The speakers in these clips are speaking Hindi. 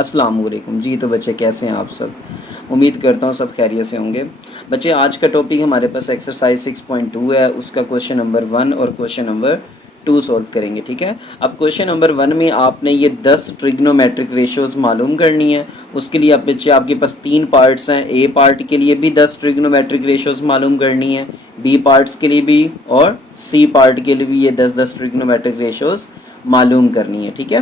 अस्सलाम वालेकुम जी। तो बच्चे कैसे हैं आप सब? उम्मीद करता हूँ सब खैरियत से होंगे। बच्चे आज का टॉपिक हमारे पास एक्सरसाइज 6.2 है, उसका क्वेश्चन नंबर 1 और क्वेश्चन नंबर 2 सॉल्व करेंगे। ठीक है, अब क्वेश्चन नंबर 1 में आपने ये 10 ट्रिग्नोमेट्रिक रेशोज़ मालूम करनी है। उसके लिए आप बच्चे आपके पास 3 पार्ट्स हैं। ए पार्ट के लिए भी 10 ट्रिग्नोमेट्रिक रेशोज़ मालूम करनी है, बी पार्ट्स के लिए भी और सी पार्ट के लिए भी ये 10-10 ट्रिग्नोमेट्रिक रेशोज़ मालूम करनी है। ठीक है,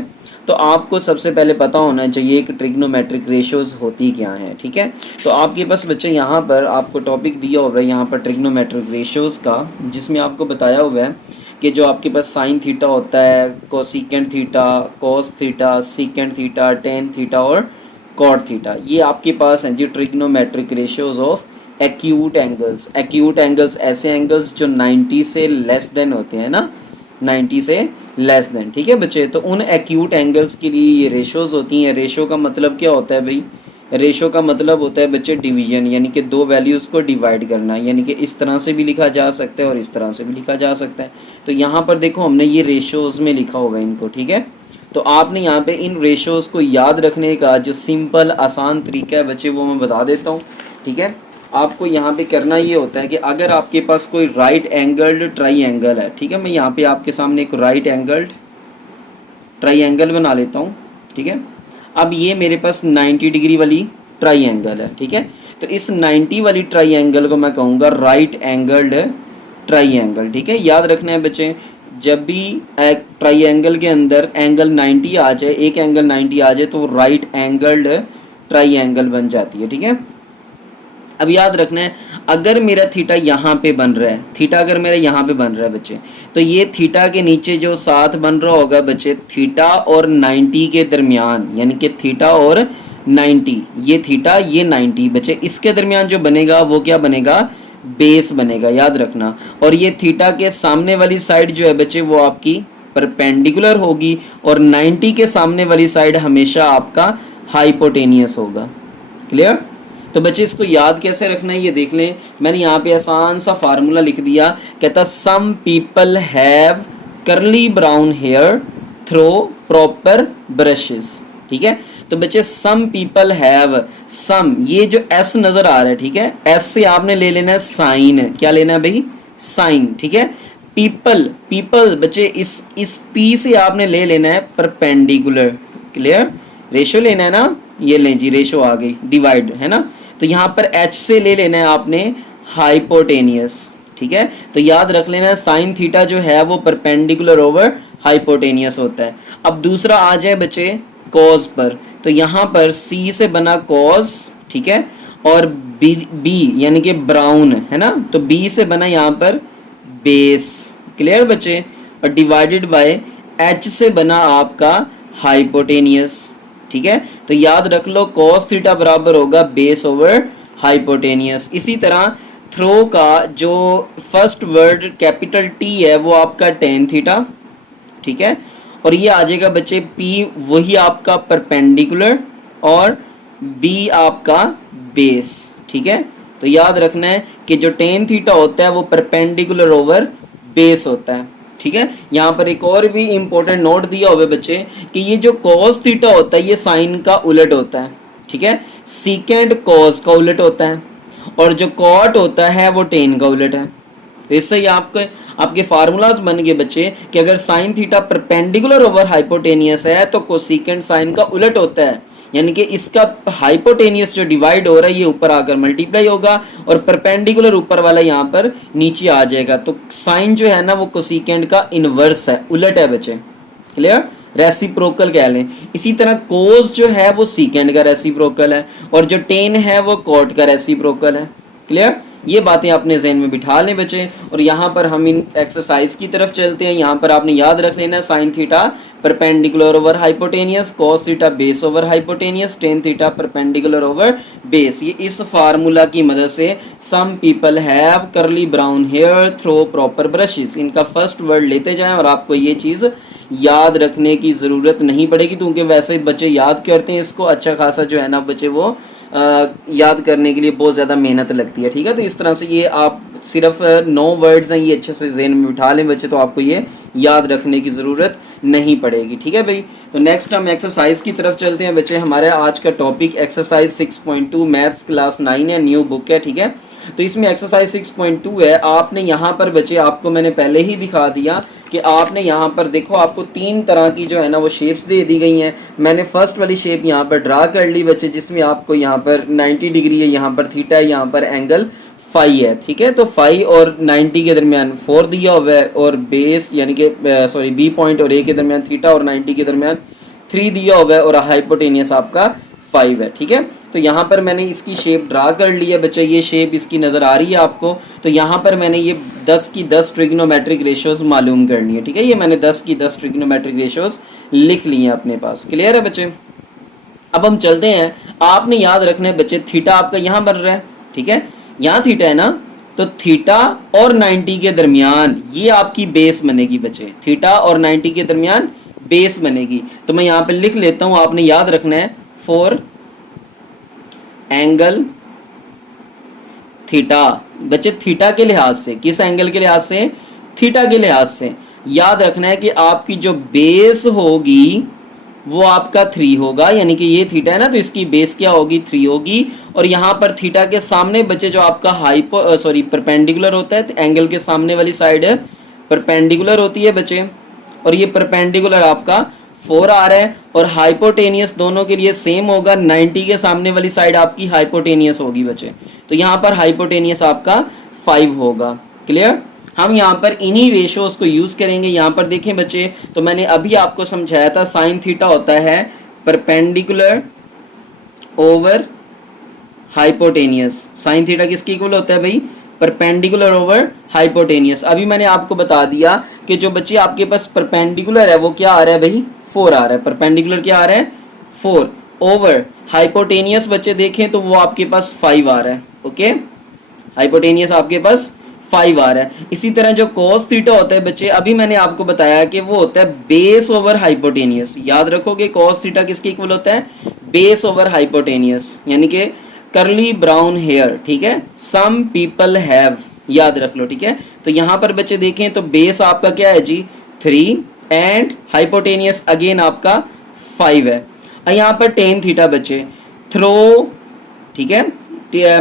तो आपको सबसे पहले पता होना चाहिए कि ट्रिग्नोमेट्रिक रेशोज़ होती क्या हैं। ठीक है, तो आपके पास बच्चे यहाँ पर आपको टॉपिक दिया हुआ है यहाँ पर ट्रिग्नोमेट्रिक रेशोज़ का, जिसमें आपको बताया हुआ है कि जो आपके पास साइन थीटा होता है, cosecant theta, cos theta, secant theta, tan theta और कॉट थीटा, ये आपके पास हैं जी trigonometric ratios of acute angles. Acute angles ऐसे एंगल्स जो 90 से लेस देन होते हैं ना, 90 से लेस देन। ठीक है बच्चे, तो उन एक्यूट एंगल्स के लिए ये रेशोज़ होती हैं। रेशो का मतलब क्या होता है भाई? रेशो का मतलब होता है बच्चे डिवीजन, यानी कि दो वैल्यूज़ को डिवाइड करना, यानी कि इस तरह से भी लिखा जा सकता है और इस तरह से भी लिखा जा सकता है। तो यहाँ पर देखो हमने ये रेशोज़ में लिखा हुआ है इनको। ठीक है, तो आपने यहाँ पे इन रेशोज़ को याद रखने का जो सिंपल आसान तरीका है बच्चे वो मैं बता देता हूँ। ठीक है, आपको यहाँ पे करना ये होता है कि अगर आपके पास कोई राइट एंगल्ड ट्राइंगल है, ठीक है, मैं यहाँ पे आपके सामने एक राइट एंगल्ड ट्राइंगल बना लेता हूँ। ठीक है, अब ये मेरे पास 90 डिग्री वाली ट्राइंगल है। ठीक है, तो इस 90 वाली ट्राइंगल को मैं कहूँगा राइट एंगल्ड ट्राइंगल। ठीक है, याद रखना है बच्चे, जब भी एक ट्राइंगल के अंदर एंगल 90 आ जाए, एक एंगल 90 आ जाए तो राइट एंगल्ड ट्राइंगल बन जाती है। ठीक है, अब याद रखना है अगर मेरा थीटा यहाँ पे बन रहा है, थीटा अगर मेरा यहाँ पे बन रहा है बच्चे, तो ये थीटा के नीचे जो साथ बन रहा होगा बच्चे, थीटा और 90 के दरमियान, यानी कि थीटा और 90, ये थीटा ये 90 बच्चे, इसके दरमियान जो बनेगा वो क्या बनेगा? बेस बनेगा, याद रखना। और ये थीटा के सामने वाली साइड जो है बच्चे वो आपकी परपेंडिकुलर होगी और 90 के सामने वाली साइड हमेशा आपका हाइपोटेनियस होगा। क्लियर? तो बच्चे इसको याद कैसे रखना है ये देख लें। मैंने यहाँ पे आसान सा फार्मूला लिख दिया, कहता some people have curly brown hair through proper brushes. ठीक है, तो बच्चे सम पीपल हैव, सम ये जो एस नजर आ रहा है, ठीक है, एस से आपने ले लेना है साइन। क्या लेना है भाई? साइन। ठीक है, पीपल, पीपल बच्चे इस पी से आपने ले लेना है परपेंडिकुलर। क्लियर? रेशो लेना है ना, ये लें जी, रेशो आ गई, डिवाइड है ना, तो यहाँ पर एच से ले लेना है आपने हाइपोटेनियस। ठीक है, तो याद रख लेना साइन थीटा जो है वो परपेंडिकुलर ओवर हाइपोटेनियस होता है। अब दूसरा आ जाए बच्चे कॉज पर, तो यहाँ पर सी से बना कॉज, ठीक है, और बी यानी कि ब्राउन है ना, तो बी से बना यहाँ पर बेस। क्लियर बच्चे? और डिवाइडेड बाय एच से बना आपका हाइपोटेनियस। ठीक है, तो याद रख लो cos थीटा बराबर होगा बेस ओवर हाइपोटेनियस। इसी तरह थ्रो का जो फर्स्ट वर्ड कैपिटल टी है वो आपका टेन थीटा। ठीक है, और ये आ जाएगा बच्चे P वही आपका परपेंडिकुलर और B आपका बेस। ठीक है, तो याद रखना है कि जो टेन थीटा होता है वो परपेंडिकुलर ओवर बेस होता है। ठीक है, यहाँ पर एक और भी इंपॉर्टेंट नोट दिया हुआ है बच्चे कि ये जो cos थीटा होता है ये साइन का उलट होता है। ठीक है, सीकेंड cos का उलट होता है और जो cot होता है वो टेन का उलट है। तो इससे ही आपके फार्मूलाज बन गए बच्चे कि अगर sign theta perpendicular over hypotenuse है तो कोसिकेंट साइन का उलट होता है, यानी कि इसका हाइपोटेनियस जो डिवाइड हो रहा है ये ऊपर आकर मल्टीप्लाई होगा और परपेंडिकुलर ऊपर वाला यहाँ पर नीचे आ जाएगा। तो साइन जो है ना वो कोसिकेंट का इनवर्स है, उलट है बच्चे। क्लियर? रेसिप्रोकल कह लें। इसी तरह कोस जो है वो सीकेंड का रेसिप्रोकल है और जो टेन है वो कॉट का रेसिप्रोकल है। क्लियर? ये बातें अपने जहन में बिठा लें बच्चे। और यहाँ पर हम इन एक्सरसाइज की तरफ चलते हैं। यहाँ पर आपने याद रख लेना sine theta perpendicular over hypotenuse, cos theta base over hypotenuse, tan theta perpendicular over base. ये इस फार्मूला की मदद से some people have curly brown hair through proper brushes, इनका फर्स्ट वर्ड लेते जाएं और आपको ये चीज़ याद रखने की ज़रूरत नहीं पड़ेगी, क्योंकि वैसे बच्चे याद करते हैं इसको अच्छा खासा जो है ना बच्चे वो याद करने के लिए बहुत ज़्यादा मेहनत लगती है। ठीक है, तो इस तरह से ये आप सिर्फ 9 वर्ड्स हैं, ये अच्छे से ज़हन में बिठा लें बच्चे, तो आपको ये याद रखने की ज़रूरत नहीं पड़ेगी। ठीक है भाई, तो नेक्स्ट हम एक्सरसाइज की तरफ चलते हैं बच्चे। हमारा आज का टॉपिक एक्सरसाइज 6.2 मैथ्स क्लास 9 है, न्यू बुक है। ठीक है, तो इसमें एक्सरसाइज 6.2 है। आपने यहाँ पर बच्चे, आपको मैंने पहले ही दिखा दिया कि आपने यहाँ पर देखो, आपको 3 तरह की जो है ना वो शेप्स दे दी गई हैं। मैंने फर्स्ट वाली शेप यहाँ पर ड्रा कर ली बच्चे, जिसमें आपको यहाँ पर 90 डिग्री है, यहाँ पर थीटा है, यहाँ पर एंगल फाई है। ठीक है, तो फाई और 90 के दरमियान 4 दिया हुआ है, और बेस यानी कि सॉरी बी पॉइंट और ए के दरमियान थीटा और 90 के दरमियान 3 दिया हुआ है, और हाइपोटेनियस आपका 5 है। ठीक है, तो यहाँ पर मैंने इसकी शेप ड्रा कर ली है बच्चे, ये शेप इसकी नज़र आ रही है आपको। तो यहाँ पर मैंने ये 10 की 10 ट्रिग्नोमेट्रिक रेशियोज मालूम करनी है। ठीक है, ये मैंने 10 की 10 ट्रिग्नोमेट्रिक रेशियोज लिख ली हैं अपने पास। क्लियर है बच्चे? अब हम चलते हैं। आपने याद रखना है बच्चे, थीटा आपका यहाँ बन रहा है। ठीक है, यहाँ थीटा है ना, तो थीटा और 90 के दरमियान ये आपकी बेस बनेगी बच्चे, थीटा और 90 के दरमियान बेस बनेगी। तो मैं यहाँ पे लिख लेता हूँ, आपने याद रखना है फॉर एंगल थीटा। बच्चे थीटा के लिहाज से, किस एंगल के लिहाज से? थीटा के लिहाज से। याद रखना है कि आपकी जो बेस होगी वो आपका 3 होगा, यानी कि ये थीटा है ना, तो इसकी बेस क्या होगी? 3 होगी। और यहाँ पर थीटा के सामने बच्चे जो आपका परपेंडिकुलर होता है, तो एंगल के सामने वाली साइड परपेंडिकुलर होती है बच्चे, और ये परपेंडिकुलर आपका 4 आ रहा है, और हाइपोटेनियस दोनों के लिए सेम होगा। 90 के सामने वाली साइड आपकी हाइपोटेनियस होगी बच्चे, तो यहाँ पर हाइपोटेनियस आपका 5 होगा। क्लियर? हम यहाँ पर इन्हीं रेशियोज को यूज करेंगे। यहाँ पर देखें बच्चे, तो मैंने अभी आपको समझाया था साइन थीटा होता है perpendicular over hypotenuse. Sine theta किसके इक्वल होता है भाई? Perpendicular over hypotenuse. अभी मैंने आपको बता दिया कि जो बच्चे आपके पास परपेंडिकुलर है वो क्या आ रहा है भाई? 4 आ रहा है। परपेंडिकुलर क्या आ रहा है? 4 ओवर हाइपोटेनियस बच्चे देखें तो वो आपके पास 5 आ रहा है। ओके, हाइपोटेनियस आपके पास 5 आ रहा है। इसी तरह जो cos थीटा होता है बच्चे, अभी मैंने आपको बताया कि वो होता है बेस ओवर हाइपोटेनियस। याद रखोगे cos थीटा किसके इक्वल होता है? बेस ओवर हाइपोटेनियस, यानी कि करली ब्राउन हेयर। ठीक है, सम पीपल हैव, याद रख लो। ठीक है, तो यहाँ पर बच्चे देखें तो बेस आपका क्या है जी? 3, एंड हाइपोटेनियस अगेन आपका 5 है। यहाँ पर टेन थीटा बच्चे थ्रो, ठीक है,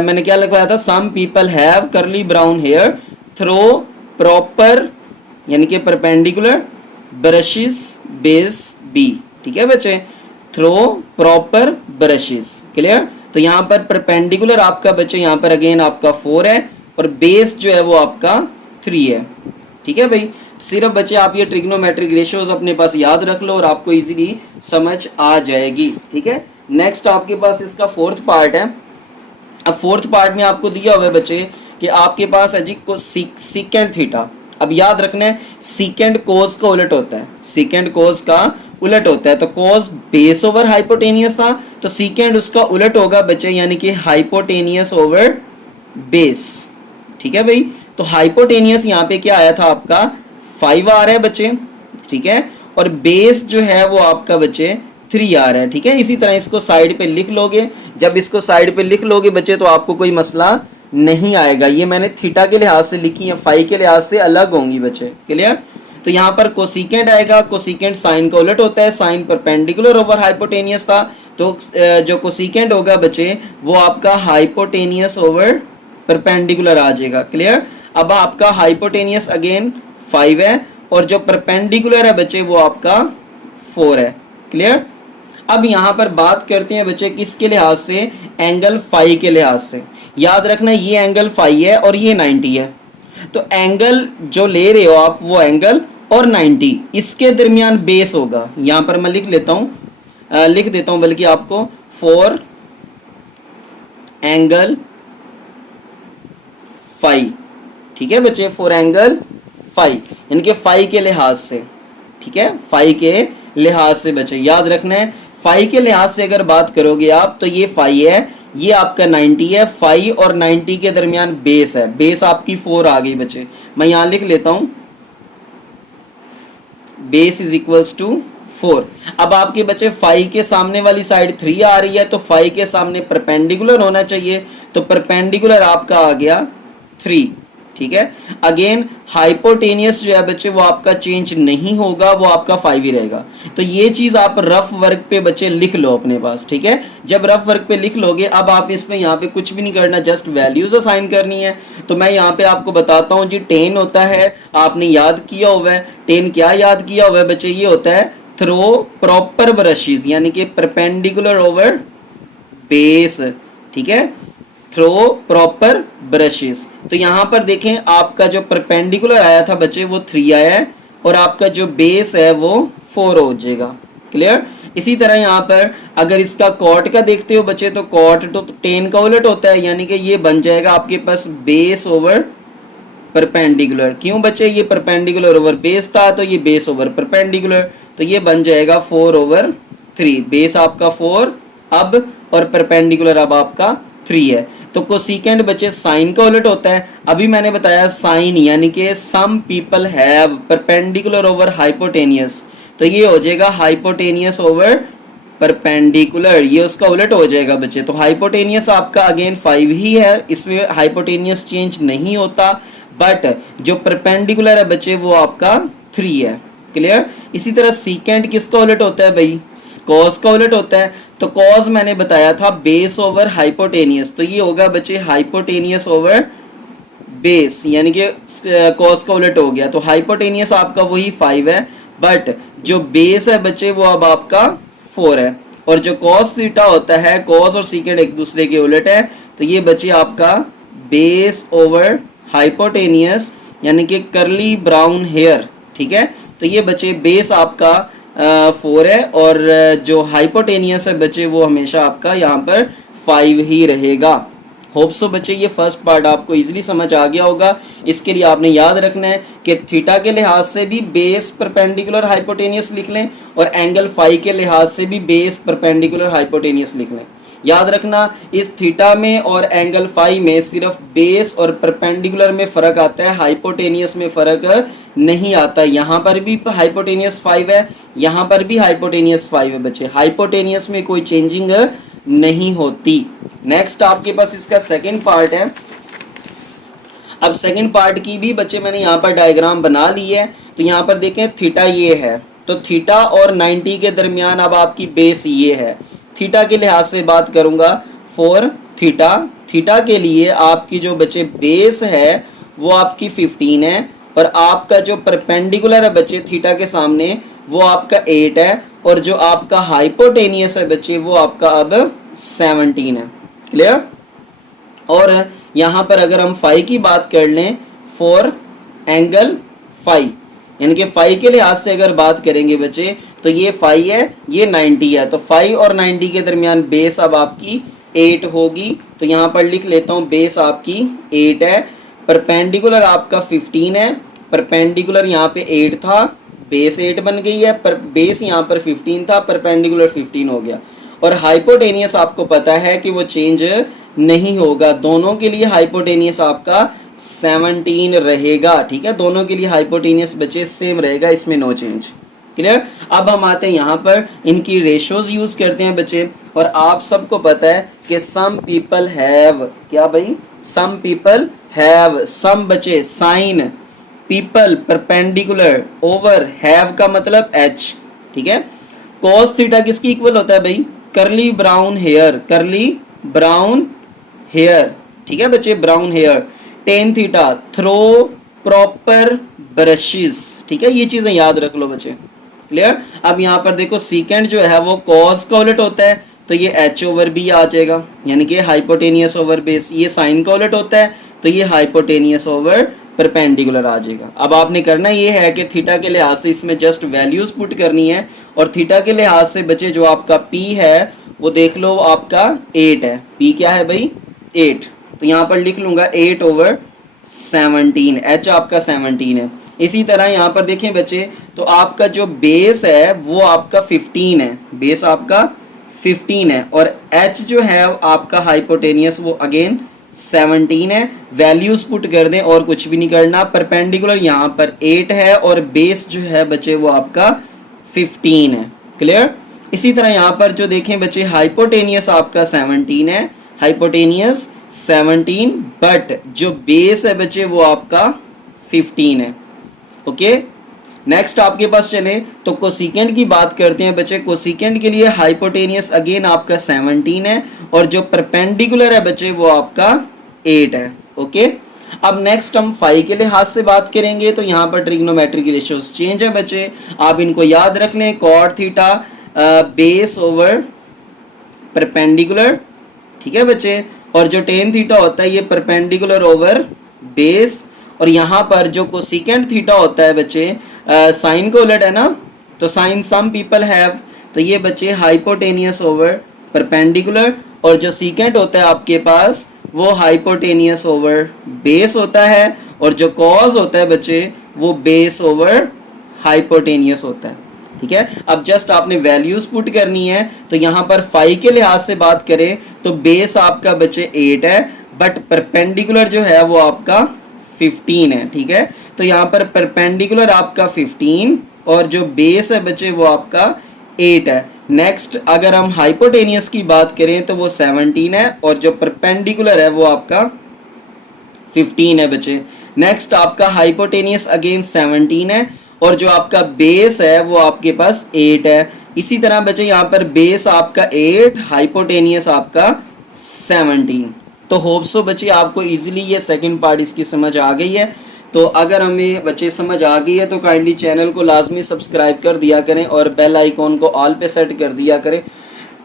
मैंने क्या लिखवाया था? सम people have curly brown hair through proper यानी कि परपेंडिकुलर ब्रशेस बेस बी। ठीक है बच्चे, थ्रो प्रॉपर ब्रशेस। क्लियर? तो यहाँ पर परपेंडिकुलर आपका बच्चे यहाँ पर अगेन आपका 4 है, और बेस जो है वो आपका 3 है। ठीक है भाई, सिर्फ बच्चे आप ये ट्रिग्नोमेट्रिक रेशियोज अपने पास याद रख लो और आपको इजीली समझ आ जाएगी। ठीक है, नेक्स्ट आपके पास इसका फोर्थ पार्ट है। अब फोर्थ पार्ट में आपको दिया हुआ है बच्चे कि आपके पास है जी सीकेंड थीटा। अब याद रखना है सीकेंड कोस का उलट होता है, सीकेंड कोस का उलट होता है। तो कोस बेस ओवर हाइपोटेनियस था, तो सीकेंड उसका उलट होगा बच्चे, यानी कि हाइपोटेनियस ओवर बेस। ठीक है भाई, तो हाइपोटेनियस यहाँ पे क्या आया था आपका? 5 आ रहा है बच्चे। ठीक है, और बेस जो है वो आपका बच्चे 3 आ रहा है। ठीक है, इसी तरह इसको साइड पे लिख लोगे। जब इसको साइड पे लिख लोगे बच्चे तो आपको कोई मसला नहीं आएगा। ये मैंने थीटा के लिहाज से लिखी है, फाई के लिहाज से अलग होंगी बच्चे। क्लियर? तो यहाँ पर कोसिकेंड आएगा, कोसिकेंड साइन का उलट होता है, साइन परपेंडिकुलर ओवर हाइपोटेनियस था, तो जो कोसिकेंड होगा बच्चे वो आपका हाइपोटेनियस ओवर परपेंडिकुलर आ जाएगा। क्लियर? अब आपका हाइपोटेनियस अगेन 5 है, और जो परपेंडिकुलर है बच्चे वो आपका 4 है। क्लियर? अब यहाँ पर बात करते हैं बच्चे किसके लिहाज से? एंगल फाई के लिहाज से। याद रखना ये एंगल फाई है और ये 90 है, तो एंगल जो ले रहे हो आप वो एंगल और 90 इसके दरमियान बेस होगा। यहाँ पर मैं लिख लेता हूँ, लिख देता हूँ बल्कि आपको, फॉर एंगल फाई। ठीक है बच्चे, फॉर एंगल फाई यानी कि फाई के लिहाज से। ठीक है, फाई के लिहाज से बच्चे याद रखना है, फाई के लिहाज से अगर बात करोगे आप तो ये फाई है, ये आपका 90 है। फाई और 90 के दरमियान बेस है, बेस आपकी 4 आ गई बच्चे। मैं यहां लिख लेता हूं बेस इज इक्वल्स टू 4। अब आपके बच्चे फाई के सामने वाली साइड 3 आ रही है, तो फाई के सामने परपेंडिकुलर होना चाहिए, तो परपेंडिकुलर आपका आ गया 3। ठीक है। अगेन हाइपोटेनियस जो है बच्चे वो आपका चेंज नहीं होगा, वो आपका 5 ही रहेगा। तो ये चीज आप रफ वर्क पे बच्चे लिख लो अपने पास, ठीक है। जब रफ वर्क पे लिख लोगे, अब आप इसमें यहाँ पे कुछ भी नहीं करना, जस्ट वैल्यूज असाइन करनी है। तो मैं यहाँ पे आपको बताता हूँ जी, 10 होता है, आपने याद किया हुआ है 10 क्या याद किया हुआ है बच्चे, ये होता है थ्रो प्रॉपर ब्रशेस, यानी कि परपेंडिकुलर ओवर बेस, ठीक है, थ्रो प्रॉपर ब्रशेस। तो यहां पर देखें आपका जो परपेंडिकुलर आया था बच्चे वो 3 आया है, और आपका जो बेस है वो 4 हो जाएगा। क्लियर। इसी तरह यहाँ पर अगर इसका कॉट का देखते हो बच्चे, तो कॉट तो 10 का उलट होता है, यानी कि ये बन जाएगा आपके पास बेस ओवर परपेंडिकुलर। क्यों बच्चे, ये परपेंडिकुलर ओवर बेस था, तो ये बेस ओवर परपेंडिकुलर, तो ये बन जाएगा 4/3। बेस आपका 4 अब, और परपेंडिकुलर अब आपका 3 है। तो कोसिकेंड बच्चे साइन का उलट होता है। अभी मैंने बताया साइन यानी कि some people have perpendicular over hypotenuse, तो ये हो जाएगा हाइपोटेनियस ओवर परपेंडिकुलर, ये उसका उलट हो जाएगा बच्चे। तो हाइपोटेनियस आपका अगेन 5 ही है, इसमें हाइपोटेनियस चेंज नहीं होता, बट जो परपेंडिकुलर है बच्चे वो आपका 3 है। क्लियर। इसी तरह सीकेंड किसका उलट होता है भाई, कॉस का उलट होता है। तो कॉस मैंने बताया था बेस ओवर हाइपोटेनियस, तो ये होगा बच्चे हाइपोटेनियस ओवर बेस, यानी कि कॉस का उलट हो गया। तो हाइपोटेनियस आपका वही 5 है, बट जो बेस है बच्चे वो अब आपका 4 है। और जो कॉस थीटा होता है, कॉस और सीकेंड एक दूसरे के उलट है, तो ये बच्चे आपका बेस ओवर हाइपोटेनियस, यानी कि करली ब्राउन हेयर, ठीक है। तो ये बच्चे बेस आपका 4 है, और जो हाइपोटेनियस है बच्चे वो हमेशा आपका यहाँ पर 5 ही रहेगा। होप सो बच्चे ये फर्स्ट पार्ट आपको इजीली समझ आ गया होगा। इसके लिए आपने याद रखना है कि थीटा के लिहाज से भी बेस परपेंडिकुलर हाइपोटेनियस लिख लें, और एंगल फाई के लिहाज से भी बेस परपेंडिकुलर हाइपोटेनियस लिख लें। याद रखना इस थीटा में और एंगल फाई में सिर्फ बेस और परपेंडिकुलर में फर्क आता है, हाइपोटेनियस में फर्क नहीं आता। यहाँ पर भी हाइपोटेनियस 5 है, यहाँ पर भी हाइपोटेनियस 5 है बच्चे, हाइपोटेनियस में कोई चेंजिंग नहीं होती। नेक्स्ट आपके पास इसका सेकंड पार्ट है। अब सेकंड पार्ट की भी बच्चे मैंने यहाँ पर डायग्राम बना ली है। तो यहाँ पर देखें थीटा ये है, तो थीटा और 90 के दरमियान अब आपकी बेस ये है। थीटा के लिहाज से बात करूंगा, फॉर थीटा, थीटा के लिए आपकी जो बच्चे बेस है वो आपकी 15 है, और आपका जो परपेंडिकुलर है बच्चे थीटा के सामने वो आपका 8 है, और जो आपका हाइपोटेनियस है बच्चे वो आपका अब 17 है। क्लियर। और यहाँ पर अगर हम फाई की बात कर लें, फॉर एंगल फाई, यानी कि फाई के लिहाज से अगर बात करेंगे बच्चे, तो ये फाई है, ये 90 है, तो फाई और 90 के दरमियान बेस अब आपकी 8 होगी। तो यहाँ पर लिख लेता हूँ बेस आपकी 8 है, परपेंडिकुलर आपका 15 है, परपेंडिकुलर यहाँ पे 8 था, बेस 8 बन गई है, पर बेस यहाँ पर 15 था, परपेंडिकुलर 15 हो गया। और हाइपोटेनियस आपको पता है कि वो चेंज नहीं होगा, दोनों के लिए हाइपोटेनियस आपका 17 रहेगा, ठीक है। दोनों के लिए हाइपोटेनियस बच्चे सेम रहेगा, इसमें नो चेंज। क्लियर। अब हम आते हैं यहाँ पर इनकी रेशोज यूज करते हैं बच्चे, और आप सबको पता है कि सम पीपल हैव, क्या भाई, सम पीपल हैव, सम बच्चे sine, people perpendicular, over have का मतलब एच, ठीक है। कॉस थीटा किसकी इक्वल होता है भाई, curly brown hair, curly brown hair, ठीक है बच्चे, brown hair. Tan theta through proper brushes, ठीक है, ये चीजें याद रख लो बच्चे। क्लियर। अब यहाँ पर देखो सीकेंड जो है वो कॉस का उलट होता है, तो ये एच ओवर बी आ जाएगा, यानी कि हाइपोटेनियस ओवर बेस। ये साइन का उलट होता है, तो ये हाइपोटेनियस ओवर परपेंडिकुलर आ जाएगा। अब आपने करना ये है कि थीटा के लिहाज से इसमें जस्ट वैल्यूज पुट करनी है, और थीटा के लिहाज से बच्चे जो आपका पी है वो देख लो आपका 8 है, पी क्या है भाई 8, तो यहाँ पर लिख लूंगा 8/17, एच आपका 17 है। इसी तरह यहाँ पर देखें बच्चे, तो आपका जो बेस है वो आपका 15 है, बेस आपका 15 है, और एच जो है आपका हाइपोटेनियस वो अगेन 17 है। वैल्यूज पुट कर दें और कुछ भी नहीं करना। परपेंडिकुलर यहाँ पर 8 है, और बेस जो है बच्चे वो आपका 15 है। क्लियर। इसी तरह यहाँ पर जो देखें बच्चे हाइपोटेनियस आपका 17 है, हाइपोटेनियस 17, बट जो बेस है बच्चे वो आपका 15 है। ओके, नेक्स्ट आपके पास चले तो कोसिकेंट की बात करते हैं बच्चे। कोसिकेंट के लिए हाइपोटेनियस अगेन आपका 17 है और जो परपेंडिकुलर है बच्चे वो आपका 8 है। ओके, अब नेक्स्ट हम फाई के लिहाज से बात करेंगे तो यहाँ पर ट्रिग्नोमेट्रिक रेशियोज चेंज है बच्चे, आप इनको याद रख लें। Cot theta base over perpendicular, ठीक है बच्चे, और जो टेन थीटा होता है ये परपेंडिकुलर ओवर बेस, और यहाँ पर जो कोसिकेंट थीटा होता है बच्चे साइन को उलट है ना, तो साइन सम पीपल हैव, तो ये बच्चे हाइपोटेनियस ओवर परपेंडिकुलर, और जो सीकेंट होता है आपके पास वो हाइपोटेनियस ओवर बेस होता है, और जो कॉज होता है बच्चे वो बेस ओवर हाइपोटेनियस होता है। ठीक है, अब जस्ट आपने वैल्यूज पुट करनी है, तो यहाँ पर फाई के लिहाज से बात करें तो बेस आपका बच्चे 8 है, बट परपेंडिकुलर जो है वो आपका 15 है। ठीक है, तो यहाँ पर परपेंडिकुलर आपका 15 और जो बेस है बच्चे वो आपका 8 है। नेक्स्ट अगर हम हाइपोटेनियस की बात करें तो वो 17 है और जो परपेंडिकुलर है वो आपका 15 है बच्चे। नेक्स्ट आपका हाइपोटेनियस अगेन 17 है और जो आपका बेस है वो आपके पास 8 है। इसी तरह बच्चे यहाँ पर बेस आपका 8, हाइपोटेनियस आपका 17। तो होप सो बच्चे आपको इजीली ये सेकंड पार्ट इसकी समझ आ गई है। तो अगर हमें बच्चे समझ आ गई है तो काइंडली चैनल को लाजमी सब्सक्राइब कर दिया करें और बेल आइकॉन को ऑल पे सेट कर दिया करें।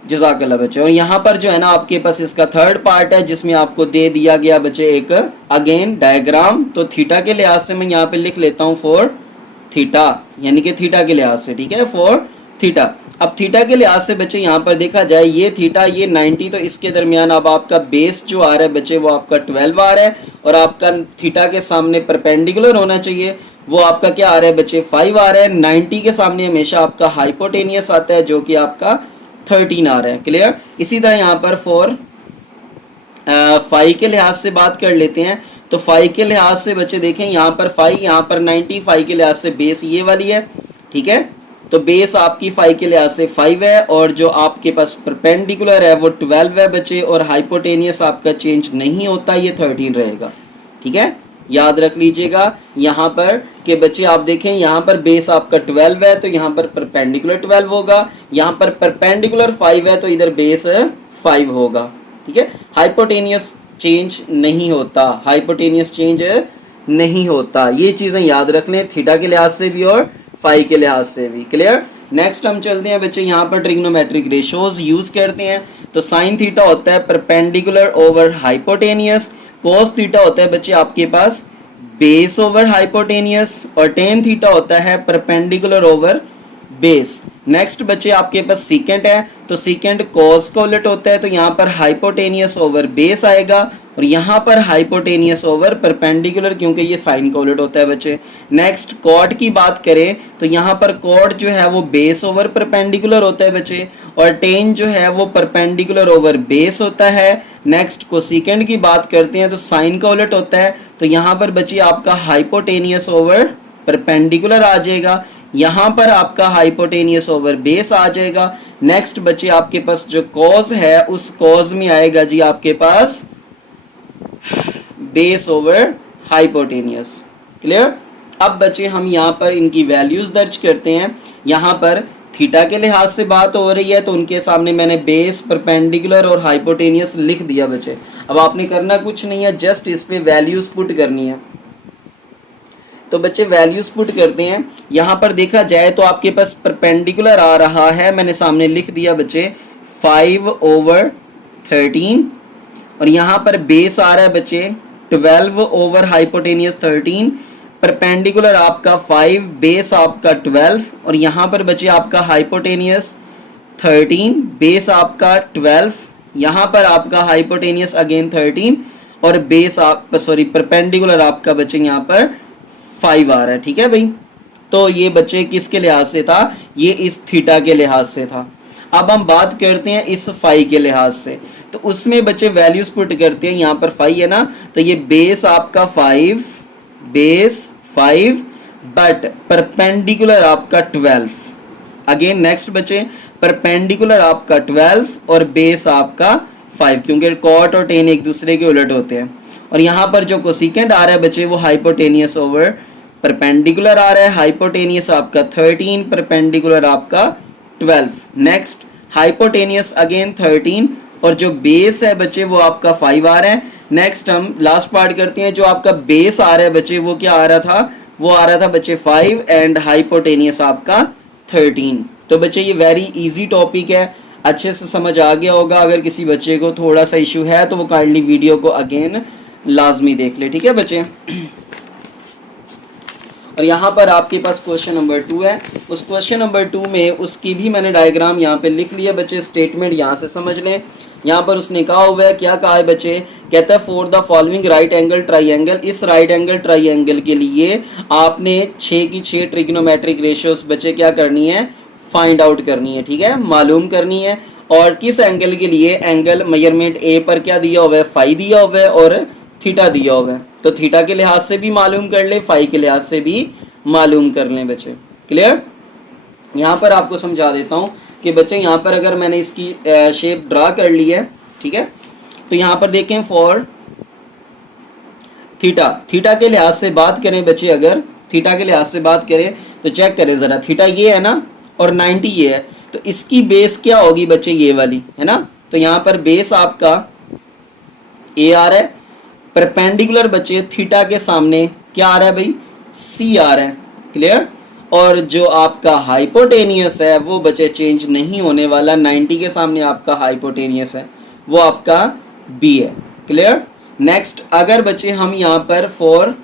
जज़ाकल्लाह बच्चे। और यहाँ पर जो है ना आपके पास इसका थर्ड पार्ट है जिसमें आपको दे दिया गया बच्चे एक अगेन डायग्राम। तो थीटा के लिहाज से मैं यहाँ पे लिख लेता हूँ फॉर थीटा, यानी कि थीटा के लिहाज से, ठीक है, फॉर थीटा। अब थीटा के लिहाज से बच्चे यहाँ पर देखा जाए ये थीटा ये 90, तो इसके दरमियान अब आपका बेस जो आ रहा है बच्चे वो आपका 12 आ रहा है और आपका थीटा के सामने परपेंडिकुलर होना चाहिए, वो आपका क्या आ रहा है बच्चे 5 आ रहा है। 90 के सामने हमेशा आपका हाइपोटेनियस आता है जो कि आपका 13 आ रहा है। क्लियर। इसी तरह यहाँ पर फॉर फाई के लिहाज से बात कर लेते हैं। तो फाई के लिहाज से बच्चे देखें यहाँ पर फाई, यहाँ पर 90, फाई के लिहाज से बेस ये वाली है, ठीक है। तो बेस आपकी फाई के लिहाज से 5 है और जो आपके पास परपेंडिकुलर है वो 12 है बच्चे, और हाइपोटेनियस आपका चेंज नहीं होता, ये 13 रहेगा। ठीक है, याद रख लीजिएगा यहाँ पर कि बच्चे आप देखें यहाँ पर बेस आपका 12 है तो यहाँ पर परपेंडिकुलर 12 होगा, यहाँ पर परपेंडिकुलर 5 है तो इधर बेस 5 होगा। ठीक है, हाइपोटेनियस चेंज नहीं होता, हाइपोटेनियस चेंज नहीं होता। ये चीजें याद रख लें थीटा के लिहाज से भी और फाई के लिहाज से भी। क्लियर। नेक्स्ट हम चलते हैं बच्चे यहाँ पर ट्रिग्नोमेट्रिक रेशियोज यूज करते हैं। तो साइन थीटा होता है perpendicular over hypotenuse, cos theta होता है बच्चे आपके पास बेस ओवर हाइपोटेनियस, और टेन थीटा होता है परपेंडिकुलर ओवर बेस। नेक्स्ट बच्चे आपके पास सीकेंट है, तो सीकेंट कोस को उलट होता है, तो यहाँ पर हाइपोटेनियस ओवर बेस आएगा और यहाँ पर हाइपोटेनियस ओवर परपेंडिकुलर, क्योंकि ये साइन का उलट होता है बच्चे। नेक्स्ट कॉट की बात करें तो यहाँ पर कॉट जो है वो बेस ओवर परपेंडिकुलर होता है बच्चे, और टेन जो है वो परपेंडिकुलर ओवर बेस होता है। नेक्स्ट कोसिकेंट की बात करते हैं तो साइन का उलट होता है, तो यहाँ पर बच्चे आपका हाइपोटेनियस ओवर परपेंडिकुलर आ जाएगा, यहाँ पर आपका हाइपोटेनियस ओवर बेस आ जाएगा। नेक्स्ट बच्चे आपके पास जो कॉज है उस कॉज में आएगा जी आपके पास बेस ओवर हाइपोटेनियस। क्लियर। अब बच्चे हम यहाँ पर इनकी वैल्यूज दर्ज करते हैं। यहाँ पर थीटा के लिहाज से बात हो रही है तो उनके सामने मैंने बेस, परपेंडिकुलर और हाइपोटेनियस लिख दिया बच्चे। अब आपने करना कुछ नहीं है, जस्ट इस पे वैल्यूज पुट करनी है। तो बच्चे वैल्यूज पुट करते हैं। यहाँ पर देखा जाए तो आपके पास परपेंडिकुलर आ रहा है, मैंने सामने लिख दिया बच्चे 5/13, और यहाँ पर बेस आ रहा है बच्चे 12 ओवर हाइपोटेनियस 13, परपेंडिकुलर आपका 5, बेस आपका 12, और यहाँ पर बच्चे आपका हाइपोटेनियस 13, बेस आपका 12, यहाँ पर आपका हाइपोटेनियस अगेन 13 और बेस आप सॉरी परपेंडिकुलर आपका बच्चे यहाँ पर 5 आ रहा है। ठीक है भाई, तो ये बच्चे किसके लिहाज से था, ये इस थीटा के लिहाज से था। अब हम बात करते हैं इस फाई के लिहाज से, तो उसमें बच्चे वैल्यूज पुट करते हैं। यहाँ पर फाई है ना, तो ये बेस आपका 5, बेस 5 बट परपेंडिकुलर आपका 12। अगेन नेक्स्ट बच्चे परपेंडिकुलर आपका 12 और बेस आपका 5, क्योंकि कॉट और टेन एक दूसरे के उलट होते हैं। और यहाँ पर जो कोसिकेंट आ रहा है बच्चे वो हाइपोटेनियस ओवर परपेंडिकुलर आ रहा है। हाइपोटेनियस आपका 13, परपेंडिकुलर आपका 12। नेक्स्ट हाइपोटेनियस अगेन 13 और जो बेस है बच्चे वो आपका 5 आ रहा है। नेक्स्ट हम लास्ट पार्ट करते हैं, जो आपका बेस आ रहा है बच्चे वो क्या आ रहा था, वो आ रहा था बच्चे 5 एंड हाइपोटेनियस आपका 13। तो बच्चे ये वेरी इजी टॉपिक है, अच्छे से समझ आ गया होगा। अगर किसी बच्चे को थोड़ा सा इशू है तो वो काइंडली वीडियो को अगेन लाजमी देख ले, ठीक है बच्चे। और यहाँ पर आपके पास क्वेश्चन नंबर 2 है। उस क्वेश्चन नंबर 2 में उसकी भी मैंने डायग्राम यहाँ पे लिख लिया बच्चे, स्टेटमेंट यहाँ से समझ लें। यहाँ पर उसने कहा हुआ है, क्या कहा है बच्चे, कहता है for the following right angle triangle, इस राइट एंगल ट्राइंगल के लिए आपने 6 की 6 ट्रिग्नोमेट्रिक रेशियोज बच्चे क्या करनी है, फाइंड आउट करनी है, ठीक है, मालूम करनी है। और किस एंगल के लिए, एंगल मेजरमेंट ए पर क्या दिया हुआ है, फाई दिया हुआ है और थीटा दिया हुआ है। तो थीटा के लिहाज से भी मालूम कर ले, फाई के लिहाज से भी मालूम कर लें बच्चे। क्लियर। यहाँ पर आपको समझा देता हूँ कि बच्चे यहाँ पर अगर मैंने इसकी शेप ड्रा कर ली है, ठीक है, तो यहाँ पर देखें फॉर थीटा, थीटा के लिहाज से बात करें बच्चे, अगर थीटा के लिहाज से बात करें तो चेक करें जरा, थीटा ये है ना और 90 ये है, तो इसकी बेस क्या होगी बच्चे, ये वाली है ना। तो यहाँ पर बेस आपका ए आ रहा है, परपेंडिकुलर बच्चे थीटा के सामने क्या आ रहा है भाई, सी आ रहा है। क्लियर। और जो आपका हाइपोटेनियस है वो बच्चे चेंज नहीं होने वाला, 90 के सामने आपका हाइपोटेनियस है वो आपका बी है। क्लियर। नेक्स्ट अगर बच्चे हम यहाँ पर फॉर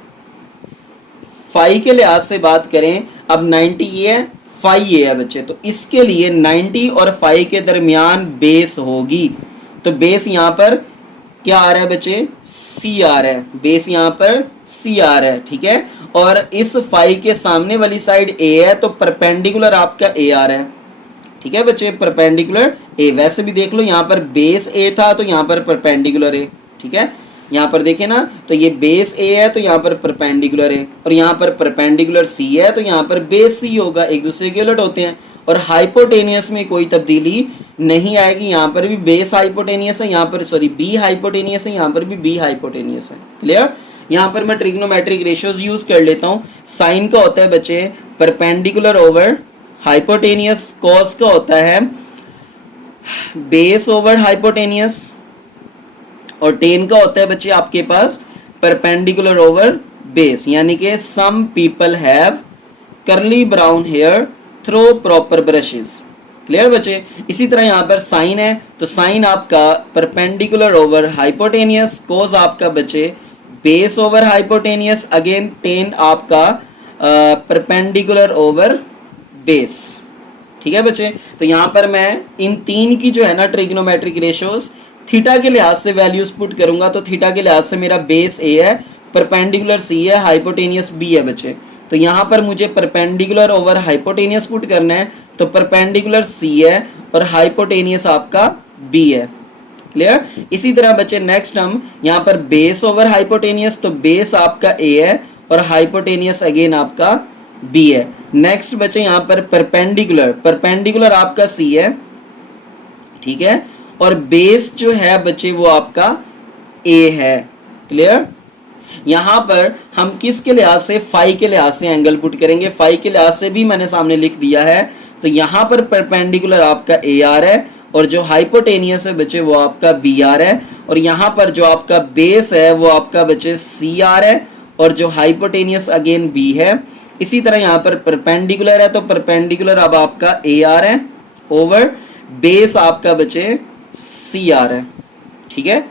फाई के लिहाज से बात करें, अब 90 ये है, फाई ये है बच्चे, तो इसके लिए 90 और फाई के दरमियान बेस होगी। तो बेस यहाँ पर क्या आ रहा है बच्चे, सी आ रहा है, बेस यहाँ पर सी आ रहा है, ठीक है। और इस फाई के सामने वाली साइड ए है, तो परपेंडिकुलर आपका ए आ रहा है, ठीक है बच्चे, परपेंडिकुलर ए। वैसे भी देख लो यहाँ पर बेस ए था तो यहाँ पर परपेंडिकुलर ए, ठीक है। यहाँ पर देखें ना, तो ये बेस ए है तो यहाँ पर परपेंडिकुलर है, और यहाँ पर परपेंडिकुलर सी है तो यहाँ पर बेस सी होगा, एक दूसरे के उलट होते हैं। और हाइपोटेनियस में कोई तब्दीली नहीं आएगी, यहाँ पर भी बेस हाइपोटेनियस है, यहाँ पर सॉरी बी हाइपोटेनियस है, यहाँ पर भी बी हाइपोटेनियस है। क्लियर। यहाँ पर मैं ट्रिग्नोमेट्रिक रेशियोज यूज कर लेता हूँ। साइन का होता है बच्चे परपेंडिकुलर ओवर हाइपोटेनियस, कॉस का होता है बेस ओवर हाइपोटेनियस, और टेन का होता है बच्चे आपके पास परपेंडिकुलर ओवर बेस। यानी कि some people have curly brown hair through proper brushes. Clear बच्चे। इसी तरह यहाँ पर साइन है, तो साइन आपका परपेंडिकुलर ओवर हाइपोटेनियस, कोस आपका बच्चे base over hypotenuse, again ten आपका परपेंडिकुलर ओवर बेस, ठीक है बच्चे। तो यहाँ पर मैं इन तीन की जो है ना ट्रिग्नोमेट्रिक रेशियोज थीटा के लिहाज से वैल्यूज पुट करूंगा, तो थीटा के लिहाज से मेरा बेस ए है, परपेंडिकुलर सी है, हाइपोटेनियस बी है बच्चे। तो यहाँ पर मुझे परपेंडिकुलर ओवर हाइपोटेनियस पुट करना है, तो परपेंडिकुलर सी है और हाइपोटेनियस आपका बी है। क्लियर। इसी तरह बच्चे नेक्स्ट हम यहाँ पर बेस ओवर हाइपोटेनियस, तो बेस आपका ए है और हाइपोटेनियस अगेन आपका बी है। नेक्स्ट बच्चे यहाँ पर परपेंडिकुलर, परपेंडिकुलर आपका सी है, ठीक है, और बेस जो है बच्चे वो आपका ए है। क्लियर। यहां पर हम किसके लिहाज से, फाई के लिहाज से एंगल पुट करेंगे, फाई के लिहाज से भी मैंने सामने लिख दिया है। तो यहां पर परपेंडिकुलर आपका ए आर है और जो हाइपोटेनियस है बच्चे वो आपका बी आर है, और यहां पर जो आपका बेस है वो आपका बच्चे सी आर है और जो हाइपोटेनियस अगेन बी है। इसी तरह यहाँ पर परपेंडिकुलर है, तो परपेंडिकुलर अब आपका ए आर है ओवर बेस आपका बच्चे सी आर है, ठीक है।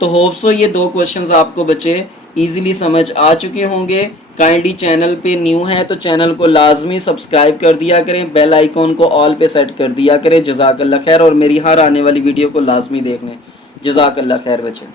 तो होप सो ये दो क्वेश्चंस आपको बच्चे इजीली समझ आ चुके होंगे। काइंडली चैनल पे न्यू है तो चैनल को लाजमी सब्सक्राइब कर दिया करें, बेल आइकॉन को ऑल पे सेट कर दिया करें। जज़ाकल्लाह खैर, और मेरी हर आने वाली वीडियो को लाजमी देख लें। जज़ाकल्लाह खैर बच्चे।